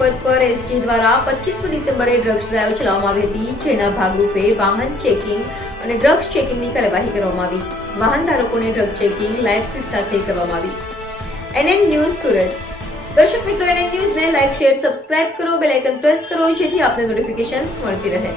મફત પર એસટી દ્વારા 25 ડિસેમ્બરે ડ્રગ્સ ડ્રાઈવ ચલાવવામાં આવી હતી, જેના ભાગરૂપે વાહન ચેકિંગ અને ડ્રગ્સ ચેકિંગની કાર્યવાહી કરવામાં આવી. વાહન ધારકોને ડ્રગ ચેકિંગ લાઈવ ફીડ સાથે કરવામાં આવી. NN news Surat. દર્શક મિત્રો, NN ન્યૂઝને લાઈક, શેર, સબસ્ક્રાઇબ કરો, બેલ આઇકન પ્રેસ કરો, જેથી આપને નોટિફિકેશન્સ મળતી રહે.